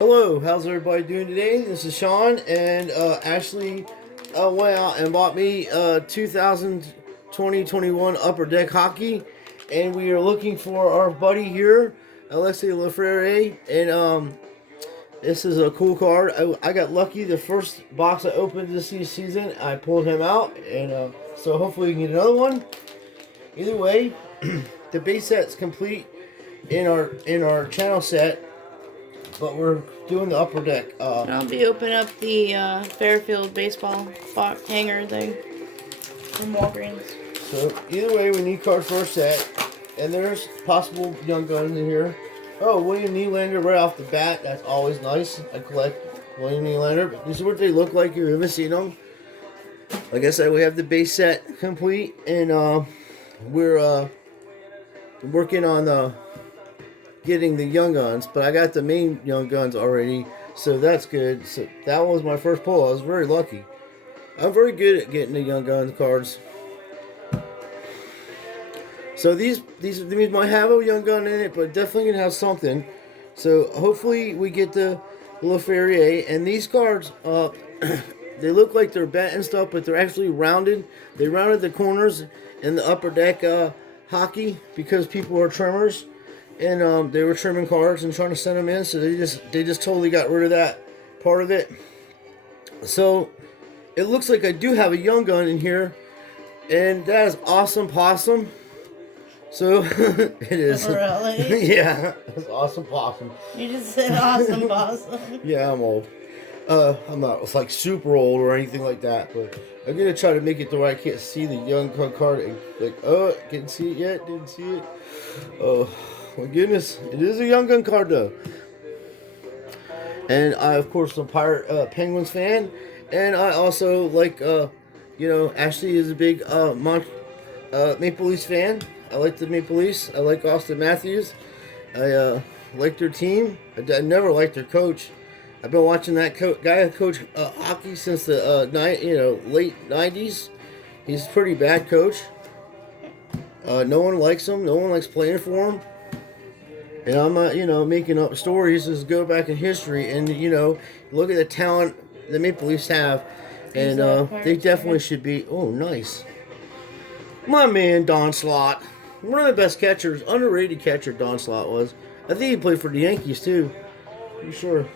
Hello, how's everybody doing today? This is Sean, and Ashley went out and bought me 2020-21 Upper Deck Hockey, and we are looking for our buddy here, Alexei Lafrere, and this is a cool card. I got lucky the first box I opened this season. I pulled him out, and so hopefully we can get another one. Either way, the base set's complete in our channel set. But we're doing the upper deck. I'll be opening up the Fairfield baseball box hanger thing from Walgreens. So either way, we need cards for our set, and there's possible young guns in here. Oh, William Nylander right off the bat. That's always nice. I collect William Nylander. This is what they look like if you haven't seen them. Like I said, we have the base set complete, and we're working on getting the young guns, but I got the main young guns already, so that's good. So that was my first pull. I was very lucky. I'm very good at getting the young guns cards. So these might have a young gun in it, but definitely gonna have something. So hopefully we get the Laferriere, and these cards, they look like they're bent and stuff, but they're actually rounded. They rounded the corners in the upper deck hockey because people are trimmers. And they were trimming cards and trying to send them in, so they just totally got rid of that part of it. So it looks like I do have a young gun in here, and that is awesome possum. So it is. Really? Yeah, it's awesome possum. You just said awesome possum. Yeah, I'm old. I'm not like super old or anything like that, but I'm gonna try to make it to where I can't see the young gun card. And like, oh, can't see it yet. Didn't see it. Oh. My goodness, it is a young gun card though. And I, of course, am a Penguins fan, and I also like, Ashley is a big Maple Leafs fan. I like the Maple Leafs. I like Austin Matthews. I like their team. I never liked their coach. I've been watching that guy coach hockey since the late '90s. He's a pretty bad coach. No one likes him. No one likes playing for him. And I'm not, making up stories. Just go back in history and, look at the talent the Maple Leafs have. And they definitely should be. Oh, nice. My man, Don Slott. One of the best catchers. Underrated catcher, Don Slott was. I think he played for the Yankees, too. I'm sure.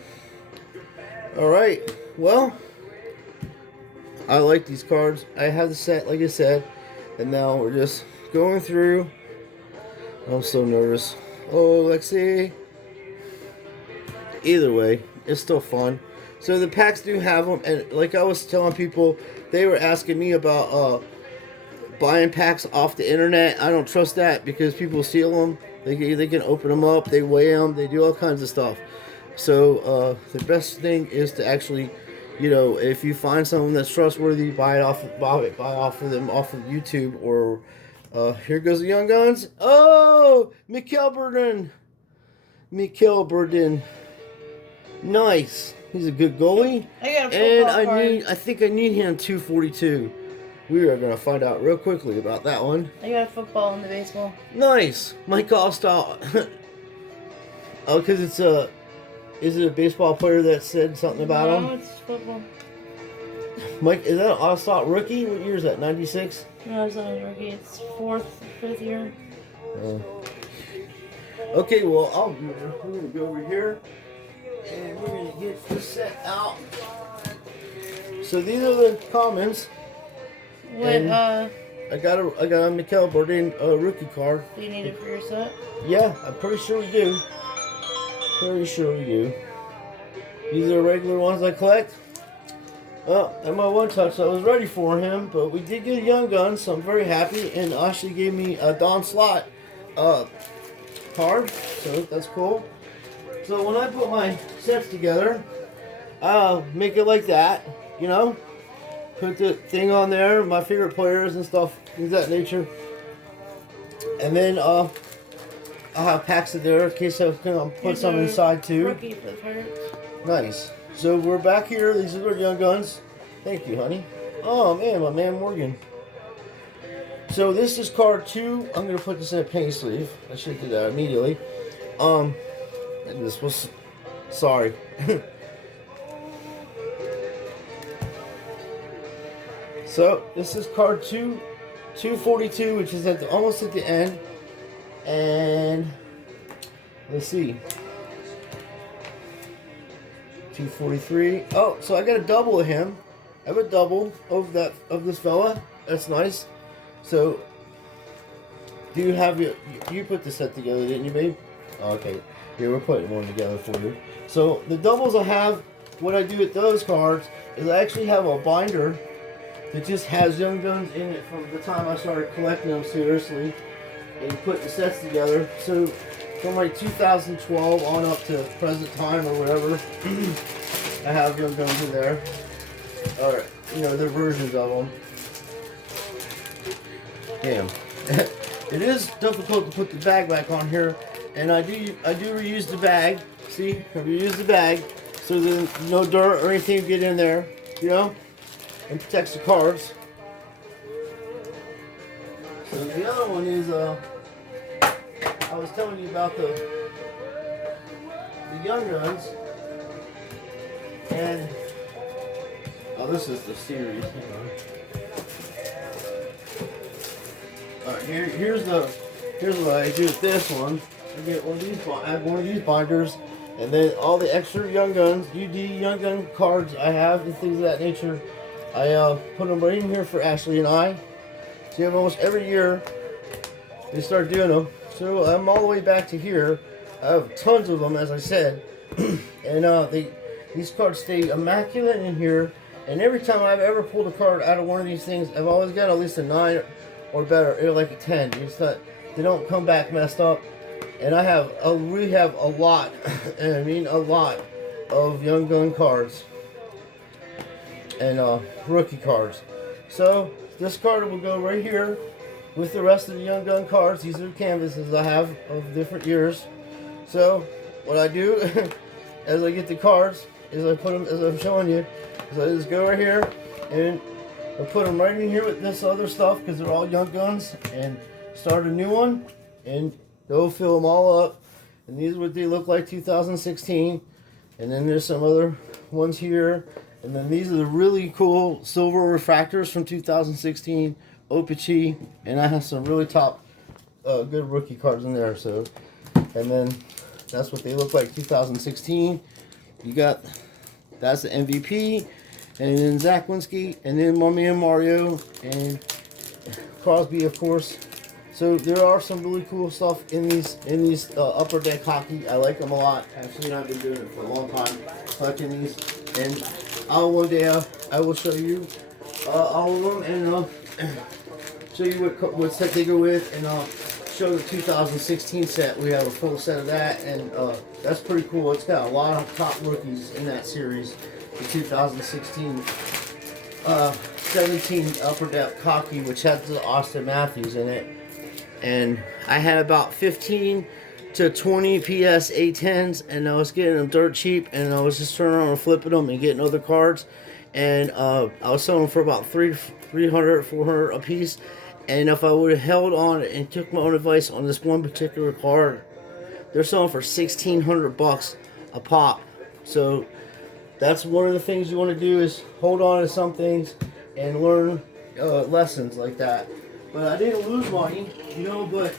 All right. Well, I like these cards. I have the set, like I said. And now we're just going through. I'm so nervous. Oh, let's see. Either way, it's still fun. So the packs do have them, and like I was telling people, they were asking me about buying packs off the internet. I don't trust that because people steal them. They can open them up, they weigh them, they do all kinds of stuff. So the best thing is to actually, if you find someone that's trustworthy, buy off of them off of YouTube or. Here goes the Young Guns. Oh, Mikhail Berdin. Nice. He's a good goalie. I got a football card. I think I need him 242. We are gonna find out real quickly about that one. I got a football and the baseball. Nice. Mike Allstott. Oh, because is it a baseball player that said something about him? No, it's football. Mike, is that an Allstott rookie? What year is that? 96? No, it's not a rookie. It's fifth year. Okay, well, we're going to go over here, and we're going to get this set out. So these are the commons. What, I got a Mikhail Berdin rookie card. do you need it for your set? Yeah, I'm pretty sure we do. Pretty sure we do. These are regular ones I collect. Well, and my one touch, I was ready for him, but we did get a young gun, so I'm very happy. And Ashley gave me a Don Slott card, so that's cool. So when I put my sets together, I'll make it like that, Put the thing on there, my favorite players and stuff, things of that nature. And then I'll have packs in there in case I was going to put some inside too. Rookie for the Pirates. Nice. So we're back here. These are our young guns. Thank you, honey. Oh man, my man Morgan. So this is card 2. I'm gonna put this in a penny sleeve. I should do that immediately. And this was Sorry. So this is card 242, which is almost at the end. And let's see. 243. Oh, so I got a double of him. I have a double of this fella. That's nice. So do you put the set together, didn't you, babe? Okay. Here, we're putting one together for you. So the doubles I have, what I do with those cards is I actually have a binder that just has Young Guns in it from the time I started collecting them seriously and put the sets together. So from like 2012 on up to present time or whatever, I have Young Guns in there. Or, they're versions of them. Damn. It is difficult to put the bag back on here, and I do reuse the bag. See, I reuse the bag so that no dirt or anything will get in there, and protects the cards. So the other one is I was telling you about the Young Guns, and this is the series. Alright, here's what I do with this one. I get I have one of these binders, and then all the extra Young Guns, UD Young Gun cards I have and things of that nature, I put them right in here for Ashley and I. See, almost every year they start doing them. So I'm all the way back to here. I have tons of them, as I said, and these cards stay immaculate in here. And every time I've ever pulled a card out of one of these things, I've always got at least a 9 or better, or like a 10. It's not, they don't come back messed up. And we have a lot, and I mean a lot, of Young Gun cards and rookie cards. So this card will go right here with the rest of the Young Gun cards. These are the canvases I have of different years. So what I do as I get the cards is I put them, as I'm showing you, so I just go right here and I put them right in here with this other stuff because they're all Young Guns, and start a new one and go fill them all up. And these are what they look like 2016. And then there's some other ones here. And then these are the really cool silver refractors from 2016, Opichi, and I have some really top good rookie cards in there. So, and then that's what they look like 2016. You got, that's the MVP. And then Zach Winsky, and then my man Mario, and Crosby, of course. So there are some really cool stuff in these upper deck hockey. I like them a lot. Actually, I've been doing it for a long time, collecting these. And one day I will show you all of them, and show you what set they go with, and show the 2016 set. We have a full set of that, and that's pretty cool. It's got a lot of top rookies in that series. The 2016 17 upper deck hockey, which has the Austin Matthews in it. And I had about 15 to 20 PS A10s, and I was getting them dirt cheap, and I was just turning around and flipping them and getting other cards. And I was selling them for about 300, 400 a piece. And if I would have held on and took my own advice on this one particular card, they're selling for $1,600 a pop. So that's one of the things you want to do, is hold on to some things and learn lessons like that. But I didn't lose money, but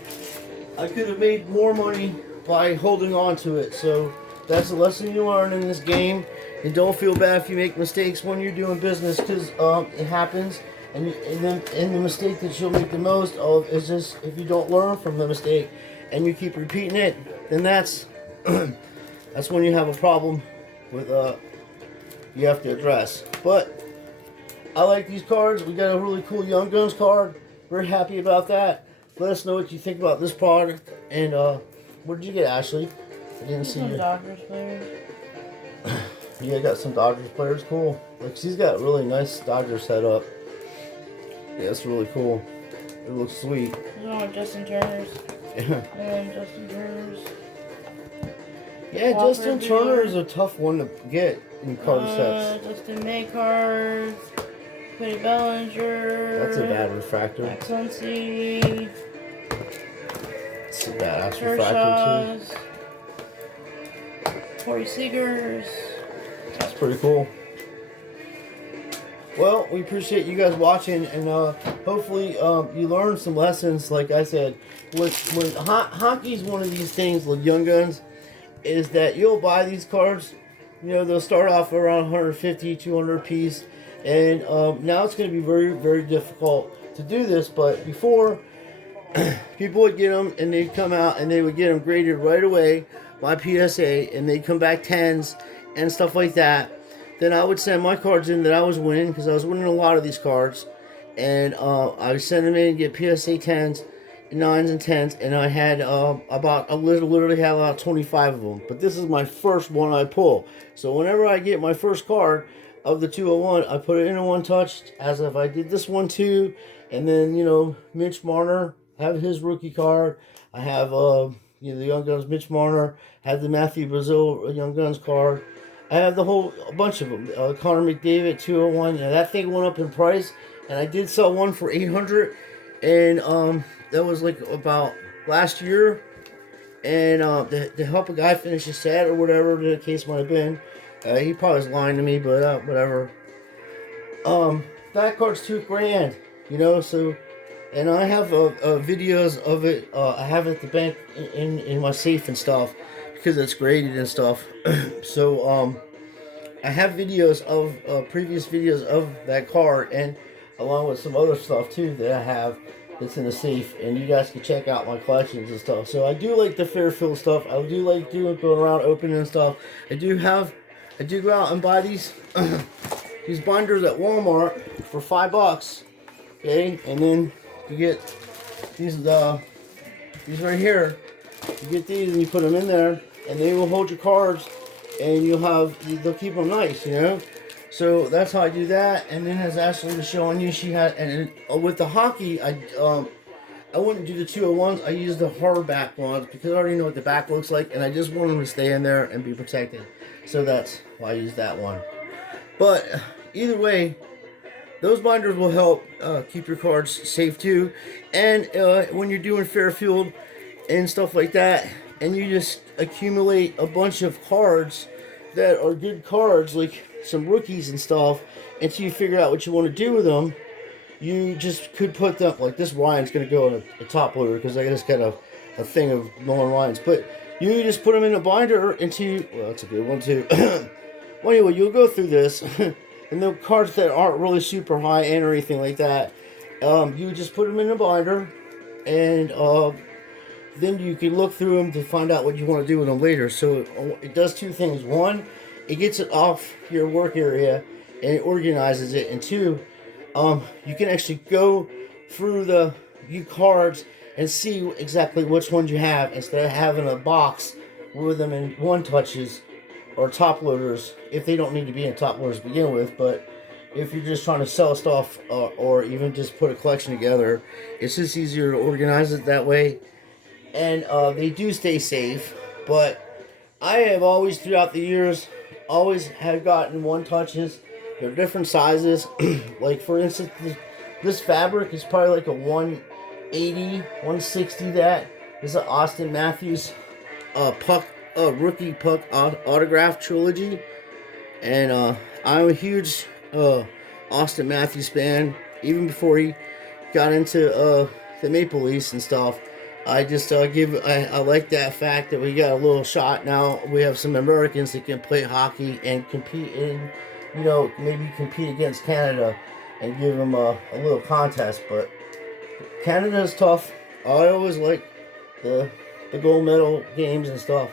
I could have made more money by holding on to it. So that's a lesson you learn in this game. And don't feel bad if you make mistakes when you're doing business, because it happens. And the mistake that you'll make the most of is just if you don't learn from the mistake and you keep repeating it, then that's that's when you have a problem with you have to address. But I like these cards. We got a really cool Young Guns card. Very happy about that. Let us know what you think about this product. And what did you get, Ashley? I didn't see you. Dodgers players. Yeah, I got some Dodgers players. Cool. Like, she's got really nice Dodgers setup. Yeah, it's really cool. It looks sweet. Oh, Justin Turner's. And Justin Turner's. Yeah, Walker Justin Turner is a tough one to get in card sets. Justin May cards. Cody Bellinger. That's a bad refractor. Max Muncy. It's a badass refractor too. Corey Seagers. That's pretty cool. Well, we appreciate you guys watching, and hopefully you learned some lessons. Like I said, when hockey's one of these things with Young Guns, is that you'll buy these cards. You know, they'll start off around 150, 200 a piece, and now it's going to be very, very difficult to do this. But before, people would get them, and they'd come out, and they would get them graded right away by PSA, and they'd come back 10s and stuff like that. Then I would send my cards in that I was winning, because I was winning a lot of these cards, and I would send them in and get PSA 10s, 9s, and 10s, and I had literally had about 25 of them. But this is my first one I pull. So whenever I get my first card of the 201, I put it in a one touch, as if I did this one too, and then, you know, Mitch Marner, have his rookie card. I have, the Young Guns Mitch Marner, have the Matthew Brazil Young Guns card. I have a bunch of them. Connor McDavid 201. Now, that thing went up in price, and I did sell one for $800, and that was like about last year. And to help a guy finish his set or whatever the case might have been, he probably was lying to me, but whatever. That card's $2,000, you know. So, and I have videos of it. I have it at the bank in my safe and stuff, because it's graded and stuff. So I have videos of previous videos of that card, and along with some other stuff too that I have that's in the safe, and you guys can check out my collections and stuff. So I do like the Fairfield stuff. I do like going around opening and stuff. I do go out and buy these these binders at Walmart for $5. Okay, and then you get these right here. You get these and you put them in there, and they will hold your cards, and they'll keep them nice, you know. So that's how I do that. And then as Ashley was showing you, she had, and with the hockey, I wouldn't do the 201s. I use the hardback ones because I already know what the back looks like, and I just want them to stay in there and be protected. So that's why I use that one. But either way, those binders will help keep your cards safe too. And when you're doing Fairfield and stuff like that, and you just accumulate a bunch of cards that are good cards, like some rookies and stuff, until you figure out what you want to do with them, you just could put them, like this Ryan's going to go in a top loader, because I just got a thing of Nolan Ryans, but you just put them in a binder into, well, that's a good one too. Well, anyway, you'll go through this, and the cards that aren't really super high end or anything like that, you just put them in a binder, and then you can look through them to find out what you want to do with them later. So it does two things. One, it gets it off your work area and it organizes it. And two, you can actually go through the cards and see exactly which ones you have, instead of having a box with them in one touches or top loaders, if they don't need to be in top loaders to begin with. But if you're just trying to sell stuff or even just put a collection together, it's just easier to organize it that way. And they do stay safe. But I have always, throughout the years, always have gotten one touches. They're different sizes. Like for instance, this fabric is probably like a 180, 160. That is an Austin Matthews rookie puck autograph trilogy. And I'm a huge Austin Matthews fan. Even before he got into the Maple Leafs and stuff, I just I like that fact that we got a little shot now. We have some Americans that can play hockey and compete in, maybe compete against Canada and give them a little contest. But Canada is tough. I always like the gold medal games and stuff.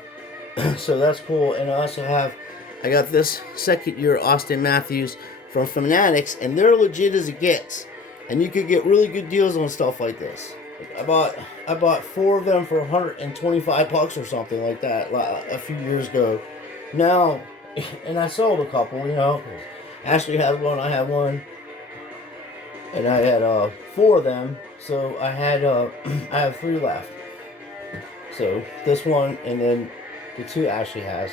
So that's cool. And I got this second year Austin Matthews from Fanatics, and they're legit as it gets. And you could get really good deals on stuff like this. I bought 4 of them for $125 or something like that a few years ago. Now, and I sold a couple, Ashley has one, I have one, and I had 4 of them. So I have 3 left. So this one, and then the 2 Ashley has.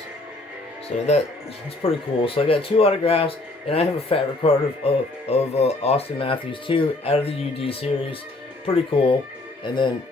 So that's pretty cool. So I got 2 autographs, and I have a fabric card of Austin Matthews too, out of the UD series. Pretty cool. And then,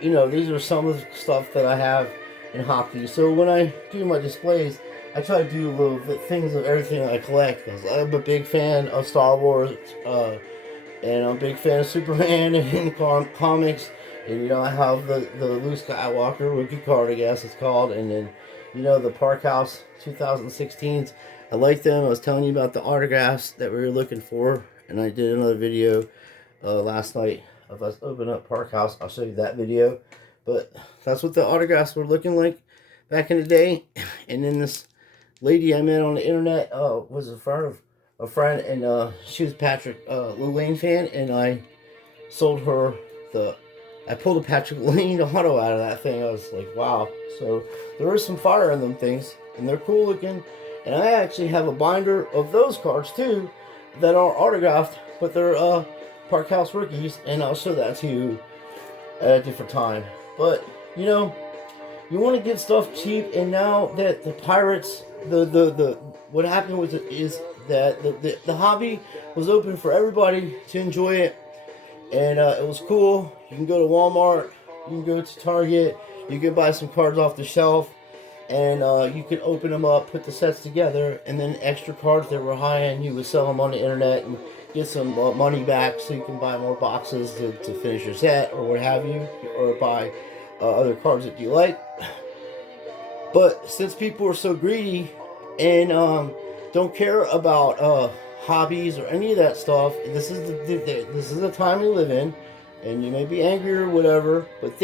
these are some of the stuff that I have in hockey. So when I do my displays, I try to do little things of everything I collect. Because I'm a big fan of Star Wars, and I'm a big fan of Superman and comics. And I have the Luke Skywalker rookie card, I guess it's called, and then the Park House 2016s. I like them. I was telling you about the autographs that we were looking for, and I did another video last night of us opening up Park House. I'll show you that video. But that's what the autographs were looking like back in the day. And then this lady I met on the internet was a friend, and she was Patrick Lil Wayne fan, and I sold her I pulled a Patrick Lane auto out of that thing. I was like, wow. So there is some fire in them things, and they're cool looking. And I actually have a binder of those cards too that are autographed, but they're Park House rookies, and I'll show that to you at a different time. But you want to get stuff cheap, and now that the Pirates, the what happened was is that the hobby was open for everybody to enjoy it. And it was cool. You can go to Walmart, you can go to Target, you can buy some cards off the shelf, and you can open them up, put the sets together, and then extra cards that were high end, you would sell them on the internet and get some money back so you can buy more boxes to finish your set or what have you, or buy other cards that you like. But since people are so greedy and don't care about hobbies or any of that stuff, this is the time we live in, and you may be angry or whatever, but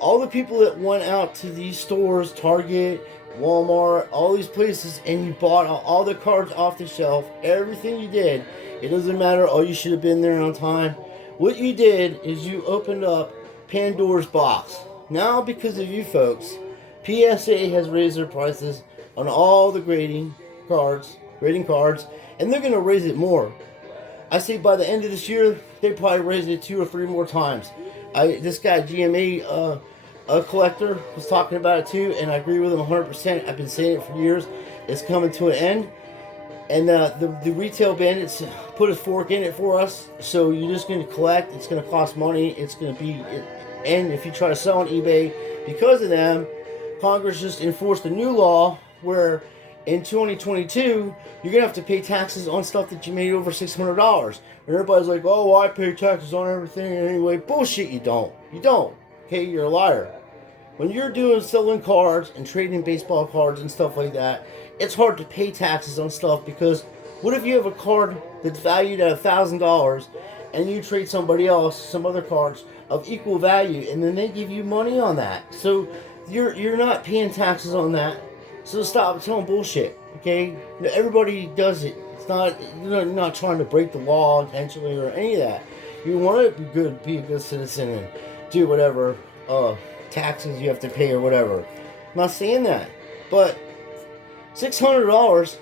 all the people that went out to these stores, Target, Walmart, all these places, and you bought all the cards off the shelf, everything you did, it doesn't matter, you should have been there on time. What you did is you opened up Pandora's box. Now, because of you folks, PSA has raised their prices on all the grading cards, and they're going to raise it more. I say by the end of this year, they probably raise it 2 or 3 more times. This guy, GMA collector, was talking about it too, and I agree with him 100%. I've been saying it for years. It's coming to an end. And the retail bandits put a fork in it for us. So you're just going to collect. It's going to cost money. It's going to be... And if you try to sell on eBay, because of them, Congress just enforced a new law where in 2022, you're going to have to pay taxes on stuff that you made over $600. And everybody's like, well, I pay taxes on everything anyway. Bullshit, you don't. You don't. Okay, you're a liar. When you're selling cards and trading baseball cards and stuff like that, it's hard to pay taxes on stuff, because what if you have a card that's valued at $1,000 and you trade somebody else some other cards of equal value, and then they give you money on that? So you're not paying taxes on that. So stop telling bullshit, okay? Everybody does it. You're not trying to break the law intentionally or any of that. You want to be a good citizen and do whatever taxes you have to pay or whatever. I'm not saying that, but $600.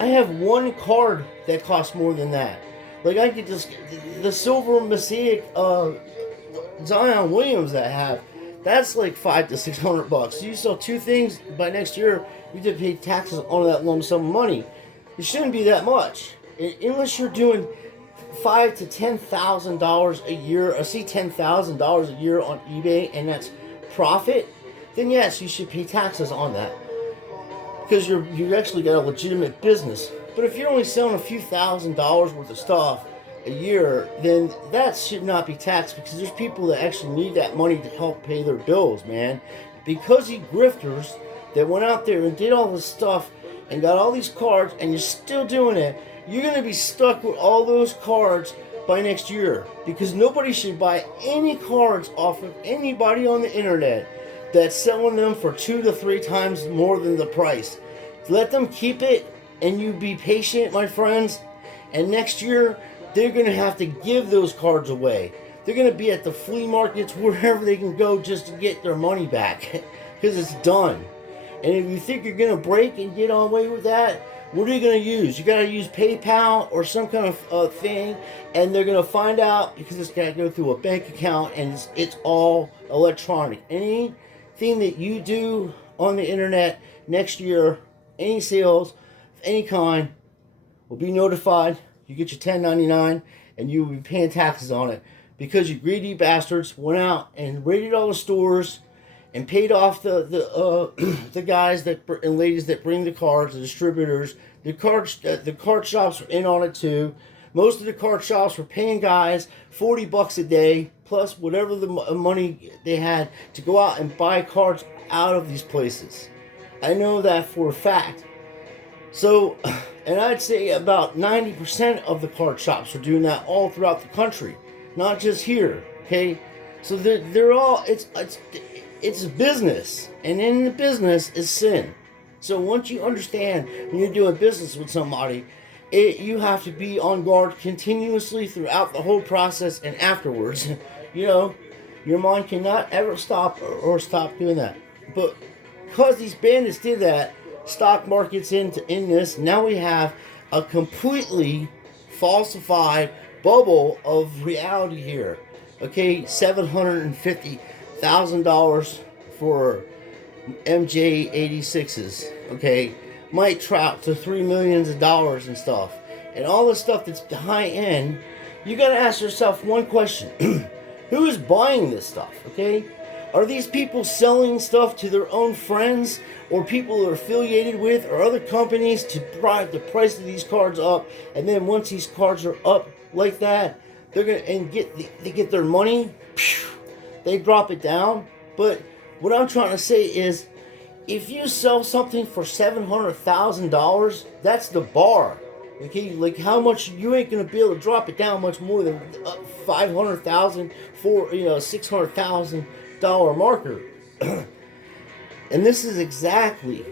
I have one card that costs more than that. Like, I could just the silver Mosaic Zion Williams that I have. That's like $500 to $600. So you sell 2 things, by next year you have to pay taxes on that lump sum of money. It shouldn't be that much, unless you're doing $5,000 to $10,000 a year. I see $10,000 a year on eBay, and that's profit. Then yes, you should pay taxes on that, because you actually got a legitimate business. But if you're only selling a few $1,000s worth of stuff a year, then that should not be taxed, because there's people that actually need that money to help pay their bills, man. Because you grifters that went out there and did all this stuff and got all these cards, and you're still doing it, you're going to be stuck with all those cards by next year, because nobody should buy any cards off of anybody on the internet that's selling them for 2 to 3 times more than the price. Let them keep it, and you be patient, my friends, and next year they're going to have to give those cards away. They're going to be at the flea markets, wherever they can go, just to get their money back, because it's done. And if you think you're going to break and get away with that, what are you going to use? You got to use PayPal or some kind of thing, and they're going to find out, because it's got to go through a bank account, and it's all electronic. Anything that you do on the internet next year, any sales of any kind, will be notified. You get your 1099, and you will be paying taxes on it, because you greedy bastards went out and raided all the stores and paid off the guys and ladies that bring the cards, the distributors. The card shops were in on it too. Most of the card shops were paying guys $40 a day plus whatever the money they had to go out and buy cards out of these places. I know that for a fact. So, and I'd say about 90% of the card shops are doing that all throughout the country, not just here. Okay, so they're all it's a business, and in the business is sin. So once you understand when you're doing business with somebody, you have to be on guard continuously throughout the whole process and afterwards. You know, your mind cannot ever stop or stop doing that. But because these bandits did that, stock market's in this. Now we have a completely falsified bubble of reality here. Okay, $750,000 for MJ86s. Okay, Mike Trout to $3 million and stuff, and all the stuff that's high end. You got to ask yourself one question: who is buying this stuff? Okay, are these people selling stuff to their own friends or people they're affiliated with or other companies to drive the price of these cards up? And then once these cards are up like that, they're gonna they get their money. They drop it down. But what I'm trying to say is, if you sell something for $700,000, that's the bar. Okay, like how much you ain't gonna be able to drop it down much more than $500,000 for $600,000 marker. And this is exactly,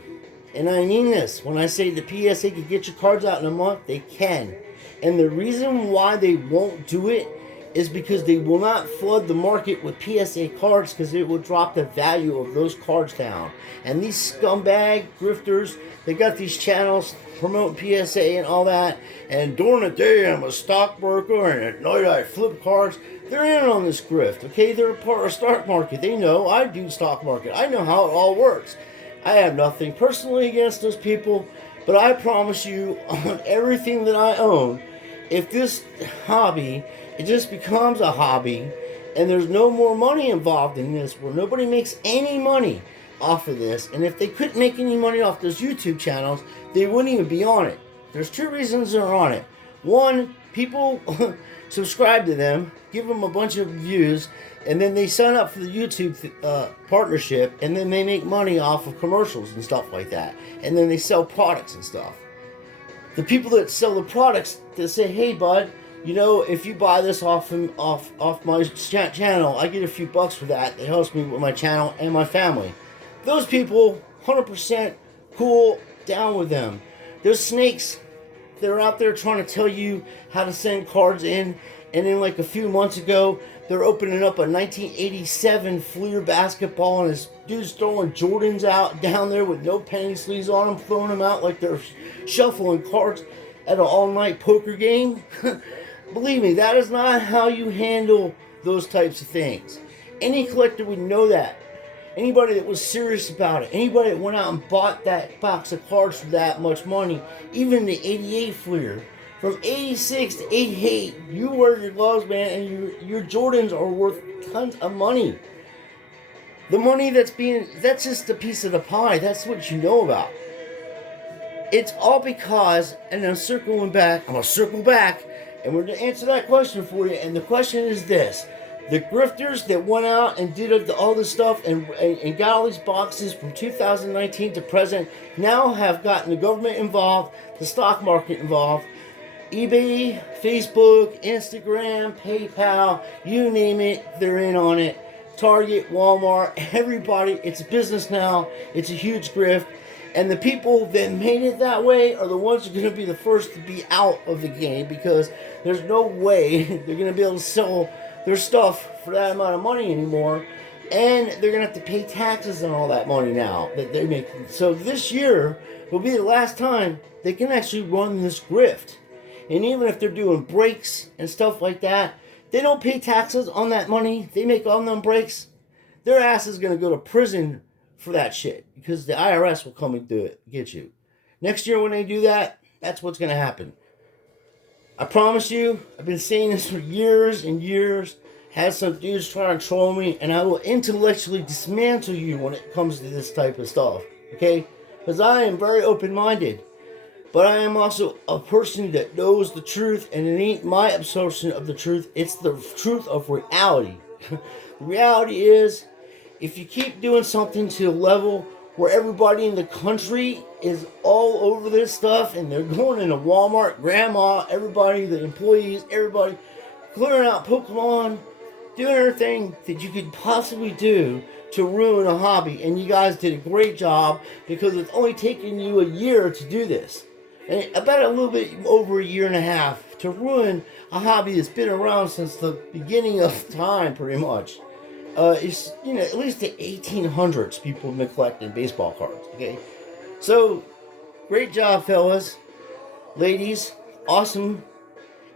and I mean this when I say the PSA can get your cards out in a month. They can, and the reason why they won't do it is because they will not flood the market with PSA cards, because it will drop the value of those cards down. And these scumbag grifters, they got these channels promoting PSA and all that, and during the day I'm a stockbroker and at night I flip cards. They're in on this grift, okay? They're a part of stock market. They know I do stock market. I know how it all works. I have nothing personally against those people, but I promise you on everything that I own, if this hobby, it just becomes a hobby and there's no more money involved in this, where nobody makes any money off of this, and if they couldn't make any money off those YouTube channels, they wouldn't even be on it. There's two reasons they're on it. One, people subscribe to them, give them a bunch of views, and then they sign up for the YouTube partnership, and then they make money off of commercials and stuff like that, and then they sell products and stuff. The people that sell the products, they say, hey bud, you know, if you buy this off my channel, I get a few bucks for that. It helps me with my channel and my family. Those people, 100% cool, down with them. There's snakes that are out there trying to tell you how to send cards in, and then like a few months ago, they're opening up a 1987 Fleer basketball, and this dude's throwing Jordans out down there with no penny sleeves on them, throwing them out like they're shuffling cards at an all-night poker game. Believe me, that is not how you handle those types of things. Any collector would know that. Anybody that was serious about it, anybody that went out and bought that box of cards for that much money, even the 88 Fleer, from 86 to 88, you wear your gloves, man, and your Jordans are worth tons of money. The money that's just a piece of the pie. That's what you know about. It's all because, and I'm going to circle back, and we're going to answer that question for you, and the question is this. The grifters that went out and did all this stuff and got all these boxes from 2019 to present now have gotten the government involved, the stock market involved, eBay, Facebook, Instagram, PayPal, you name it, they're in on it. Target, Walmart, everybody, it's a business now. It's a huge grift. And the people that made it that way are the ones who are going to be the first to be out of the game, because there's no way they're going to be able to sell their stuff for that amount of money anymore, and they're gonna have to pay taxes on all that money now that they make. So this year will be the last time they can actually run this grift. And even if they're doing breaks and stuff like that, they don't pay taxes on that money they make on them breaks. Their ass is gonna go to prison for that shit, because the IRS will come and do it, get you. Next year when they do that, that's what's gonna happen. I promise you, I've been saying this for years and years. has some dudes trying to troll me, and I will intellectually dismantle you when it comes to this type of stuff. Okay? Because I am very open-minded. But I am also a person that knows the truth, and it ain't my absorption of the truth, it's the truth of reality. The reality is, if you keep doing something to a level where everybody in the country is all over this stuff, and they're going into Walmart, grandma, everybody, the employees, everybody, clearing out Pokemon, doing everything that you could possibly do to ruin a hobby, and you guys did a great job because it's only taken you a year to do this. And about a little bit over a year and a half to ruin a hobby that's been around since the beginning of time, pretty much. It's, at least the 1800s people have been collecting baseball cards, okay? So, great job, fellas. Ladies, awesome.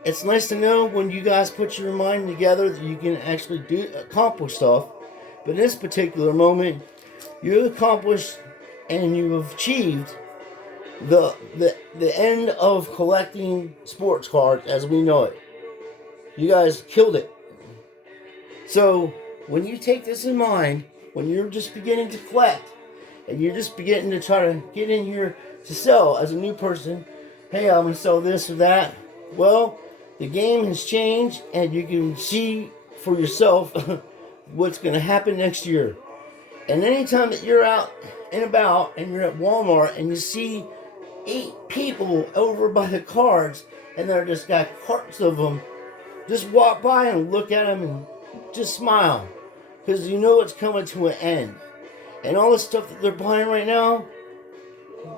It's nice to know when you guys put your mind together that you can actually accomplish stuff. But in this particular moment, you accomplished and you have achieved the end of collecting sports cards as we know it. You guys killed it. So when you take this in mind, when you're just beginning to collect and you're just beginning to try to get in here to sell as a new person, hey, I'm going to sell this or that. Well, the game has changed and you can see for yourself what's going to happen next year. And anytime that you're out and about and you're at Walmart and you see 8 people over by the cards and they're just got carts of them, just walk by and look at them and just smile, because you know it's coming to an end. And all the stuff that they're buying right now,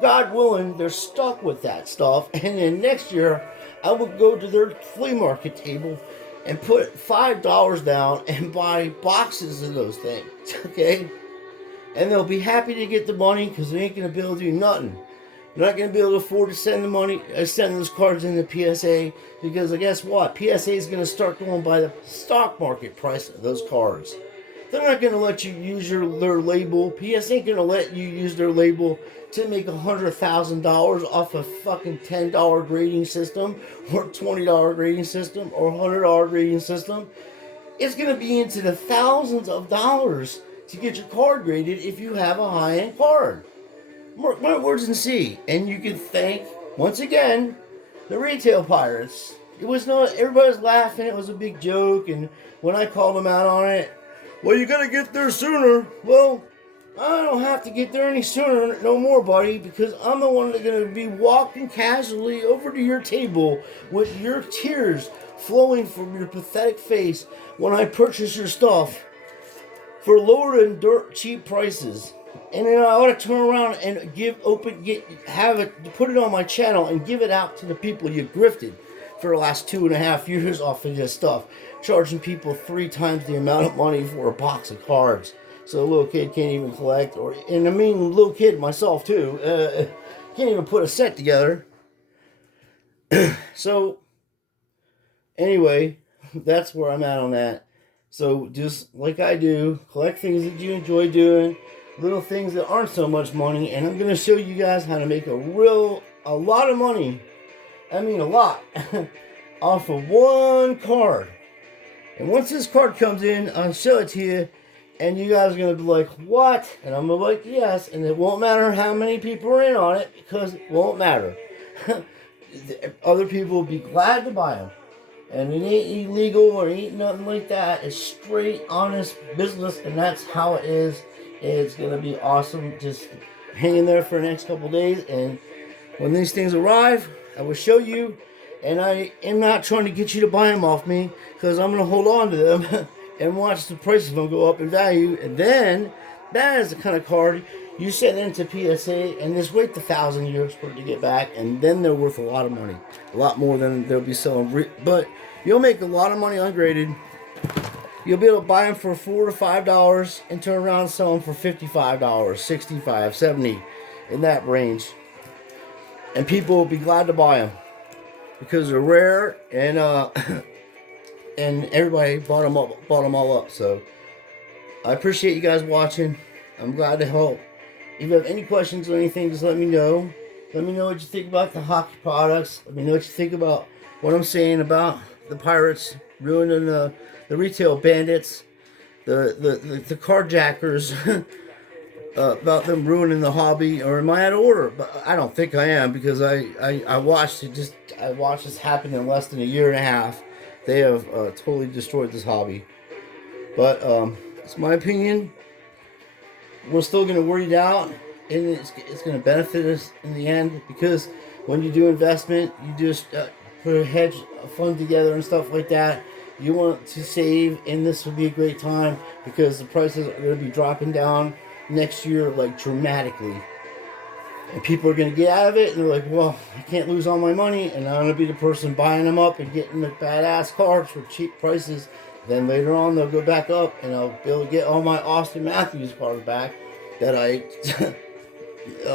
God willing, they're stuck with that stuff. And then next year I will go to their flea market table and put $5 down and buy boxes of those things. Okay, and they'll be happy to get the money because they ain't gonna be able to do nothing. They're not going to be able to afford to send those cards into PSA, because guess what? PSA is going to start going by the stock market price of those cards. They're not going to let you use their label. PSA ain't going to let you use their label to make $100,000 off a fucking $10 grading system or $20 grading system or $100 grading system. It's going to be into the thousands of dollars to get your card graded if you have a high-end card. Mark my words and see. And you can thank, once again, the retail pirates. It was not, everybody was laughing, it was a big joke, and when I called them out on it, well, you gotta get there sooner. Well, I don't have to get there any sooner no more, buddy, because I'm the one that's gonna be walking casually over to your table with your tears flowing from your pathetic face when I purchase your stuff for lower than dirt cheap prices. And then I ought to turn around and put it on my channel and give it out to the people you grifted for the last 2.5 years off of this stuff, charging people 3 times the amount of money for a box of cards. So a little kid can't even collect, little kid myself too, can't even put a set together. So anyway, that's where I'm at on that. So just like I do, collect things that you enjoy doing, little things that aren't so much money, and I'm going to show you guys how to make a lot of money, I mean a lot, off of one card. And once this card comes in, I'll show it to you, and you guys are going to be like, what? And I'm going to be like, yes, and it won't matter how many people are in on it, because it won't matter. Other people will be glad to buy them. And it ain't illegal or ain't nothing like that. It's straight, honest business, and that's how it is. It's going to be awesome. Just hang in there for the next couple days, and when these things arrive, I will show you. And I am not trying to get you to buy them off me, because I'm going to hold on to them and watch the price of them go up in value. And then, that is the kind of card you send into PSA and just wait the 1,000 years for it to get back, and then they're worth a lot of money. A lot more than they'll be selling. But you'll make a lot of money ungraded. You'll be able to buy them for $4 to $5 and turn around and sell them for $55, $65, $70, in that range. And people will be glad to buy them because they're rare, and and everybody bought them all up. So I appreciate you guys watching. I'm glad to help. If you have any questions or anything, just let me know. Let me know what you think about the hockey products. Let me know what you think about what I'm saying about the Pirates ruining the retail bandits, the carjackers, about them ruining the hobby. Or am I out of order? But I don't think I am, because I watched it. I watched this happen in less than a year and a half. They have totally destroyed this hobby. But it's my opinion. We're still going to worry it out, and it's going to benefit us in the end, because when you do investment, you just put a hedge fund together and stuff like that. You want to save, and this will be a great time, because the prices are going to be dropping down next year like dramatically, and people are going to get out of it, and they're like, well, I can't lose all my money, and I'm going to be the person buying them up and getting the badass cards for cheap prices. Then later on they'll go back up, and I'll be able to get all my Austin Matthews cards back that I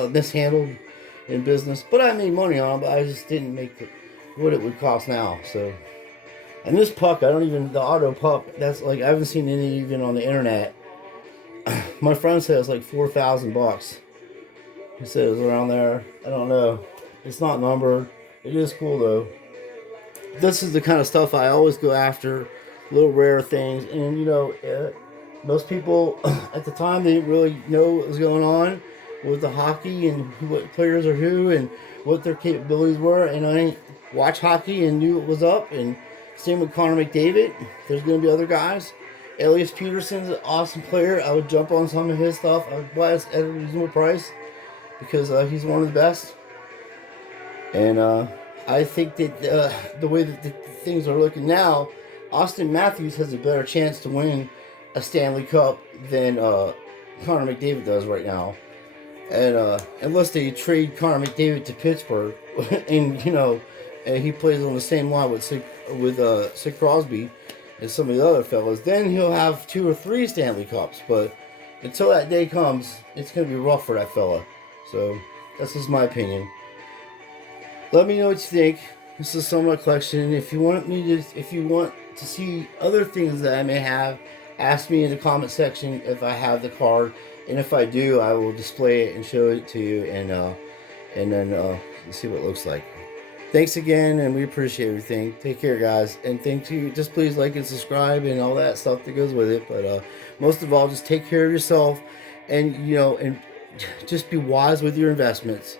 mishandled in business. But I made money on them, but I just didn't make what it would cost now. So, and this puck, the auto puck, that's like, I haven't seen any even on the internet. My friend says like $4,000. He said it was around there. I don't know. It's not numbered. It is cool though. This is the kind of stuff I always go after, little rare things. And most people at the time, they didn't really know what was going on with the hockey and what players are who and what their capabilities were. And I watched hockey and knew it was up. And same with Connor McDavid. There's going to be other guys. Elias Peterson's an awesome player. I would jump on some of his stuff. I would buy it at a reasonable price, because he's one of the best. And I think that the way that things are looking now, Austin Matthews has a better chance to win a Stanley Cup than Connor McDavid does right now. And unless they trade Connor McDavid to Pittsburgh, and and he plays on the same line with Sid Crosby and some of the other fellas, then he'll have 2 or 3 Stanley Cups. But until that day comes, it's going to be rough for that fella. So that's just my opinion. Let me know what you think. This is some of my collection. If you want to see other things that I may have, ask me in the comment section if I have the card, and if I do, I will display it and show it to you, and then see what it looks like. Thanks again, and we appreciate everything. Take care, guys, and thank you. Just please like and subscribe and all that stuff that goes with it. But most of all, just take care of yourself, and and just be wise with your investments.